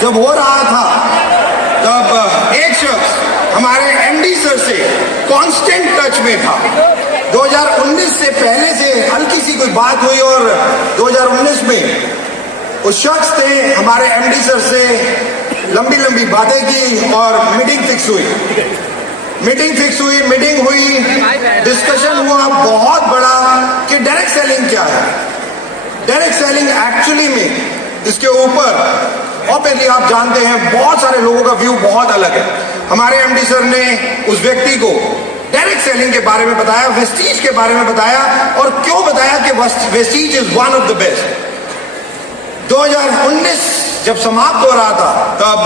जब हो रहा था तब एक शख्स हमारे एमडी सर से कांस्टेंट टच में था। 2019 से पहले से हल्की सी कोई बात हुई और 2019 में उस शख्स ने हमारे एमडी सर से लंबी लंबी बातें की और मीटिंग फिक्स हुई, मीटिंग हुई, डिस्कशन हुआ बहुत बड़ा कि डायरेक्ट सेलिंग क्या है। डायरेक्ट सेलिंग एक्चुअली में इसके ऊपर ऑब्वियसली आप जानते हैं बहुत सारे लोगों का व्यू बहुत अलग है। हमारे एमडी सर ने उस व्यक्ति को डायरेक्ट सेलिंग के बारे में बताया, वेस्टीज के बारे में बताया और क्यों बताया कि Vestige is one of the best. 2019 जब समाप्त हो रहा था तब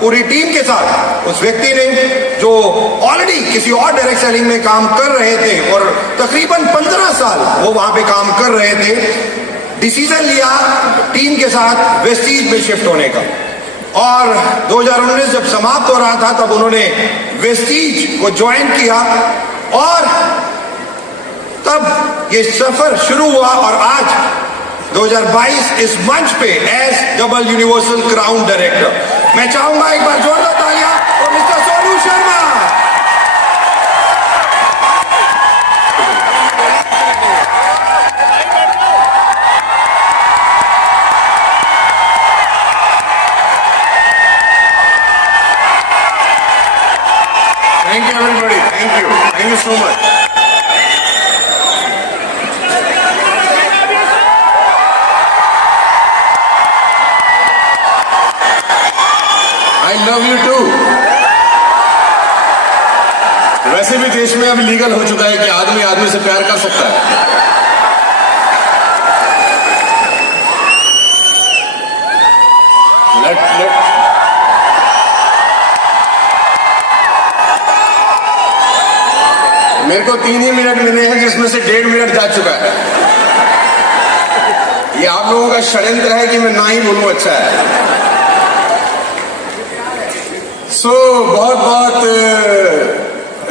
पूरी टीम के साथ उस व्यक्ति ने जो ऑलरेडी किसी और डायरेक्ट सेलिंग में काम कर रहे थे और तकरीबन 15 साल वो वहां पे काम कर रहे थे, डिसीजन लिया टीम के साथ वेस्टीज में शिफ्ट होने का। और 2019 जब समाप्त हो रहा था तब उन्होंने वेस्टीज को ज्वाइन किया और तब ये सफर शुरू हुआ और आज 2022 इस मंच पे as double universal crown director मैं चाहूंगा एक बार जोरदार तालियां और mister Sonu Sharma. Thank you everybody, thank you so much. I love you too. वैसे भी देश में अब लीगल हो चुका है कि आदमी आदमी से प्यार कर सकता है। मेरे को 3 ही मिनट मिले हैं जिसमें से 1.5 मिनट जा चुका है। ये आप लोगों का षड्यंत्र है कि मैं ना ही बोलूं अच्छा है। बहुत बहुत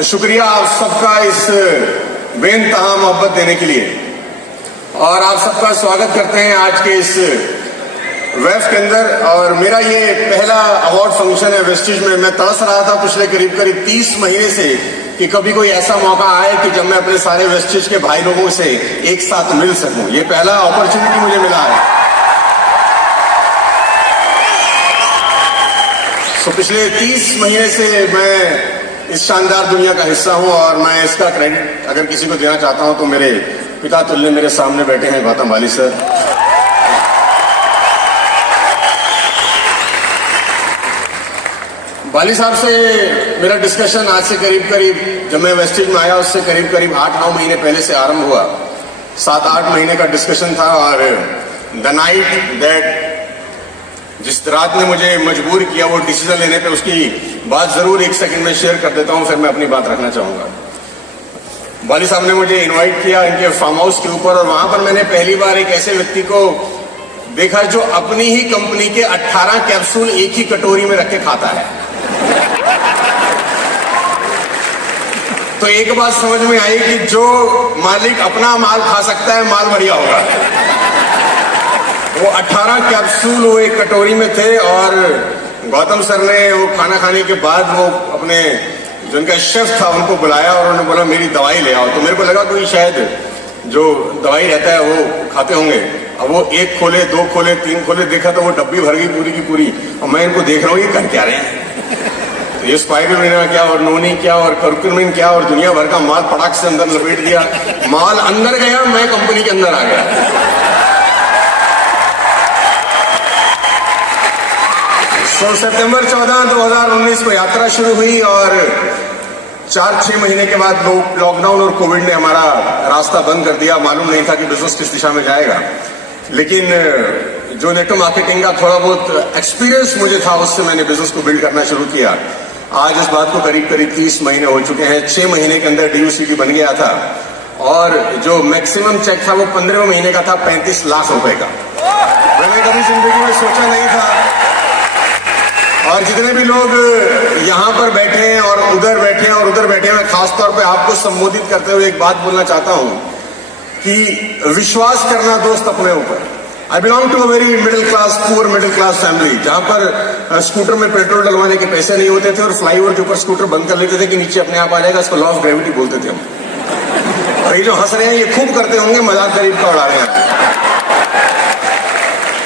शुक्रिया आप सबका इस बेइंतहा मोहब्बत देने के लिए और आप सबका स्वागत करते हैं आज के इस वेफ के अंदर। और मेरा ये पहला अवार्ड फंक्शन है वेस्टीज में। मैं तरस रहा था पिछले करीब 30 महीने से कि कभी कोई ऐसा मौका आए कि जब मैं अपने सारे वेस्टीज के भाई लोगों से एक साथ मिल सकूं। ये पहला अपॉर्चुनिटी मुझे मिला है। तो पिछले 30 महीने से मैं इस शानदार दुनिया का हिस्सा हूं और मैं इसका क्रेडिट अगर किसी को देना चाहता हूं तो मेरे पिता तुल्य मेरे सामने बैठे हैं गौतम वाली सर। वाली साहब से मेरा डिस्कशन आज से करीब जब मैं वेस्टीज में आया उससे करीब 8-9 महीने पहले से आरंभ हुआ। 7-8 महीने का डिस्कशन था और द नाइट दैट जिस रात ने मुझे मजबूर किया वो डिसीजन लेने पे उसकी बात जरूर 1 सेकंड में शेयर कर देता हूं, फिर मैं अपनी बात रखना चाहूंगा। वाली साहब ने मुझे इनवाइट किया इनके फार्म हाउस के ऊपर और वहां पर मैंने पहली बार एक ऐसे व्यक्ति को देखा जो अपनी ही कंपनी के 18 कैप्सूल एक ही कटोरी में रख के खाता है। तो एक बात समझ में आई कि जो मालिक अपना माल खा सकता है, माल बढ़िया होगा। वो 18 कैप्सूल वो एक कटोरी में थे और गौतम सर ने वो खाना खाने के बाद वो अपने जो उनका शेफ था उनको बुलाया और उन्होंने बोला मेरी दवाई ले आओ। तो मेरे को लगा कोई शायद जो दवाई रहता है वो खाते होंगे। अब वो एक खोले, दो खोले, तीन खोले, देखा तो वो डब्बी भर गई पूरी की पूरी। और मैं इनको देख रहा हूँ ये कर क्या रहे हैं। तो ये स्पाइरुलिना क्या और नोनी क्या और कर्क्यूमिन क्या और दुनिया भर का माल पटाख से अंदर लपेट दिया। माल अंदर गया, मैं कंपनी के अंदर आ गया। तो सितंबर 14, 2019 को यात्रा शुरू हुई और 4-6 महीने के बाद लॉकडाउन और कोविड ने हमारा रास्ता बंद कर दिया। मालूम नहीं था कि बिजनेस किस दिशा में जाएगा, लेकिन जो नेटवर्क मार्केटिंग का थोड़ा बहुत एक्सपीरियंस मुझे था उससे मैंने बिजनेस को बिल्ड करना शुरू किया। आज इस बात को करीब 30 महीने हो चुके हैं। 6 महीने के अंदर DUCD बन गया था और जो मैक्सिमम चेक था वो 15वें महीने का था, 35 लाख रुपए का। मैंने कभी जिंदगी में सोचा नहीं था। और जितने भी लोग यहाँ पर बैठे हैं और उधर बैठे हैं और उधर बैठे हैं, मैं खासतौर पे आपको संबोधित करते हुए एक बात बोलना चाहता हूँ कि विश्वास करना दोस्त अपने ऊपर। I belong to a very middle class, poor middle class family, जहां पर स्कूटर में पेट्रोल डलवाने के पैसे नहीं होते थे और फ्लाईओवर के ऊपर स्कूटर बंद कर लेते थे कि नीचे अपने आप आ जाएगा। इसको लॉ ऑफ ग्रेविटी बोलते थे हम। और ये जो हंस रहे हैं ये खूब करते होंगे, मजाक गरीब का उड़ा रहे हैं।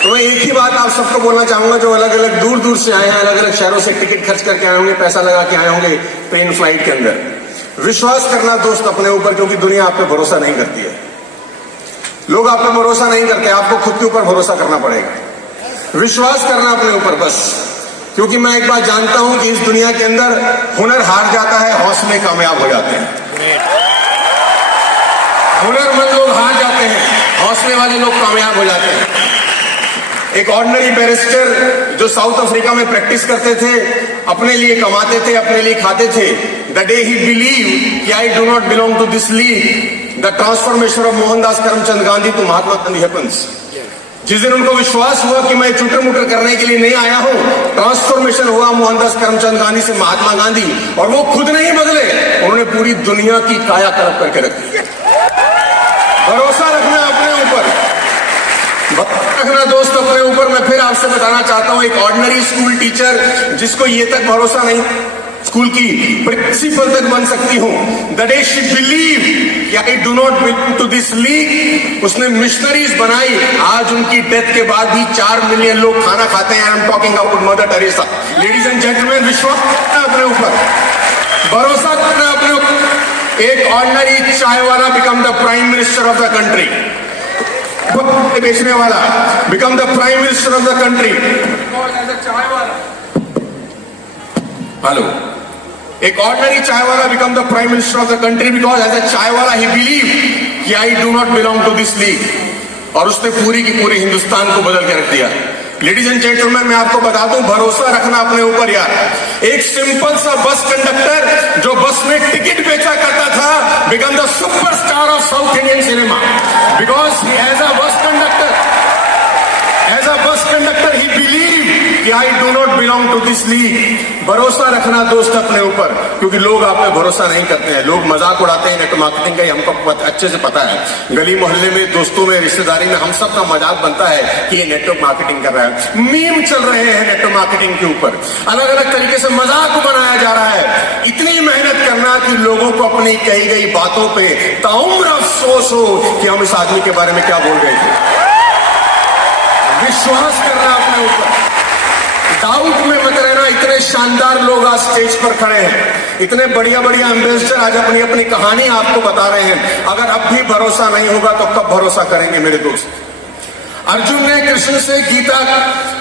तो मैं एक ही बात आप सबको बोलना चाहूंगा, जो अलग अलग दूर दूर से आए हैं, अलग अलग शहरों से टिकट खर्च करके आए होंगे, पैसा लगा के आए होंगे ट्रेन फ्लाइट के अंदर। विश्वास करना दोस्त अपने ऊपर, क्योंकि दुनिया आप पे भरोसा नहीं करती है। लोग आप पे भरोसा नहीं करते, आपको खुद के ऊपर भरोसा करना पड़ेगा। विश्वास करना अपने ऊपर बस, क्योंकि मैं एक बात जानता हूं कि इस दुनिया के अंदर हुनर हार जाता है, हौसले कामयाब हो जाते हैं। हुनरमंद लोग हार जाते हैं, हौसले वाले लोग कामयाब हो जाते हैं। एक ऑर्डिनरी बैरिस्टर जो साउथ अफ्रीका में प्रैक्टिस करते थे, अपने लिए कमाते थे, अपने लिए खाते थे। द डे ही बिलीव कि I do not belong to this league, the transformation of Mohandas Karamchand Gandhi to Mahatma Gandhi happens. जिस दिन उनको विश्वास हुआ कि मैं चुटर मुटर करने के लिए नहीं आया हूं, ट्रांसफॉर्मेशन हुआ मोहनदास करमचंद गांधी से महात्मा गांधी। और वो खुद नहीं बदले, उन्होंने पूरी दुनिया की कायाकल्प करके रख दी। भरोसा रखना अपने ऊपर, रखना दोस्त अपने ऊपर। मैं फिर आपसे बताना चाहता हूं, एक ऑर्डिनरी स्कूल टीचर जिसको ये तक भरोसा नहीं स्कूल की प्रिंसिपल तक बन सकती हूं। द डे शी बिलीव कि I do not belong to this league, उसने मिशनरीज बनाई। आज उनकी डेथ के बाद भी 4 मिलियन लोग खाना खाते हैं। I am talking about mother Teresa. Ladies and gentleman, विश्वास करना अपने ऊपर, भरोसा करना अपने ऊपर। एक ordinary chai wala become the prime minister of the country. बेचने वाला become the prime minister of the country. Chai wala, hello, एक ordinary chai wala become the prime minister of the country because as a chai wala he believe कि I do not belong to this league. और उसने पूरी की पूरी हिंदुस्तान को बदल के रख दिया। लेडीज एंड जेंटलमैन, मैं आपको बता दूं, भरोसा रखना अपने ऊपर यार। एक सिंपल सा बस कंडक्टर जो बस में टिकट बेचा करता था become the superstar of south Indian cinema because he as a bus conductor he believe कि I do not belong to this league. भरोसा रखना दोस्त अपने ऊपर, क्योंकि लोग आप पे भरोसा नहीं करते हैं। लोग मजाक उड़ाते हैं नेटवर्क मार्केटिंग का, हमको अच्छे से पता है। गली मोहल्ले में, दोस्तों में, रिश्तेदारी में हम सब का मजाक बनता है कि ये नेटवर्क मार्केटिंग कर रहा है। मीम चल रहे हैं नेटवर्क मार्केटिंग के ऊपर, अलग अलग तरीके से मजाक बनाया जा रहा है। इतनी मेहनत करना कि लोगों को अपनी कही गई बातों पे ताउम्र अफसोस हो कि हम इस आदमी के बारे में क्या बोल रहे थे। विश्वास करना अपने ऊपर, डाउट में मत रहना। इतने शानदार लोग आज स्टेज पर खड़े हैं, इतने बढ़िया बढ़िया एम्बेसडर आज अपनी अपनी कहानी आपको बता रहे हैं। अगर अब भी भरोसा नहीं होगा तो कब भरोसा करेंगे मेरे दोस्त। अर्जुन ने कृष्ण से गीता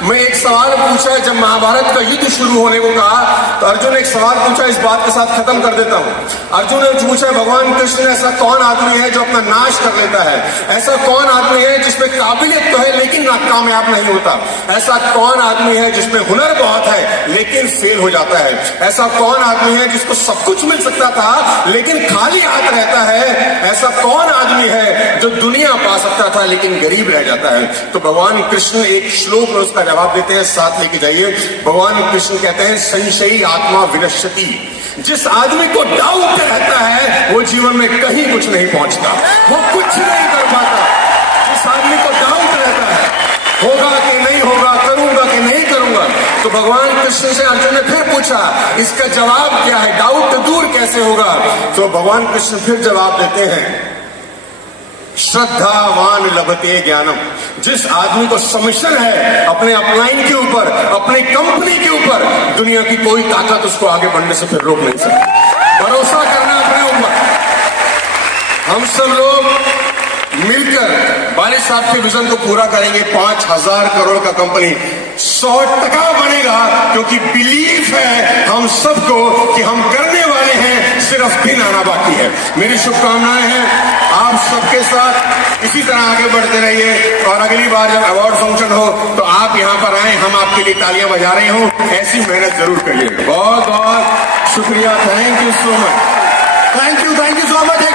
में एक सवाल पूछा। जब महाभारत का युद्ध शुरू होने को कहा तो अर्जुन ने एक सवाल पूछा, इस बात के साथ खत्म कर देता हूं। अर्जुन ने पूछा, भगवान कृष्ण, ऐसा कौन आदमी है जो अपना नाश कर लेता है? ऐसा कौन आदमी है जिसमें काबिलियत तो है लेकिन कामयाब नहीं होता? ऐसा कौन आदमी है जिसमें हुनर बहुत है लेकिन फेल हो जाता है? ऐसा कौन आदमी है जिसको सब कुछ मिल सकता था लेकिन खाली हाथ रहता है? ऐसा कौन आदमी है जो दुनिया पा सकता था लेकिन गरीब रह जाता है? तो भगवान कृष्ण एक श्लोक में उसका जवाब देते हैं, साथ लेके जाइए। भगवान कृष्ण कहते हैं, संशयी आत्मा विनश्यति। जिस आदमी को डाउट रहता है वो जीवन में कहीं कुछ नहीं पहुंचता, वो कुछ नहीं कर पाता। जिस आदमी को डाउट रहता है होगा कि नहीं होगा, करूंगा कि नहीं करूंगा, तो भगवान कृष्ण से अर्जुन ने फिर पूछा, इसका जवाब क्या है, डाउट दूर कैसे होगा? तो भगवान कृष्ण फिर जवाब देते हैं, श्रद्धावान लभते ज्ञानम। जिस आदमी को सबमिशन है अपने अपलाइन के ऊपर, अपने कंपनी के ऊपर, दुनिया की कोई ताकत उसको आगे बढ़ने से फिर रोक नहीं सकती। भरोसा करना अपने ऊपर। हम सब लोग मिलकर वालिद साहब के विजन को पूरा करेंगे। 5,000 करोड़ का कंपनी 100% बनेगा, क्योंकि बिलीफ है हम सबको कि हम करने वाले हैं, सिर्फ दिन आना बाकी है। मेरी शुभकामनाएं हैं आप सबके साथ, इसी तरह आगे बढ़ते रहिए। और अगली बार जब अवार्ड फंक्शन हो तो आप यहां पर आए, हम आपके लिए तालियां बजा रहे हो, ऐसी मेहनत जरूर करिए। बहुत बहुत शुक्रिया, thank you so much, thank you so much.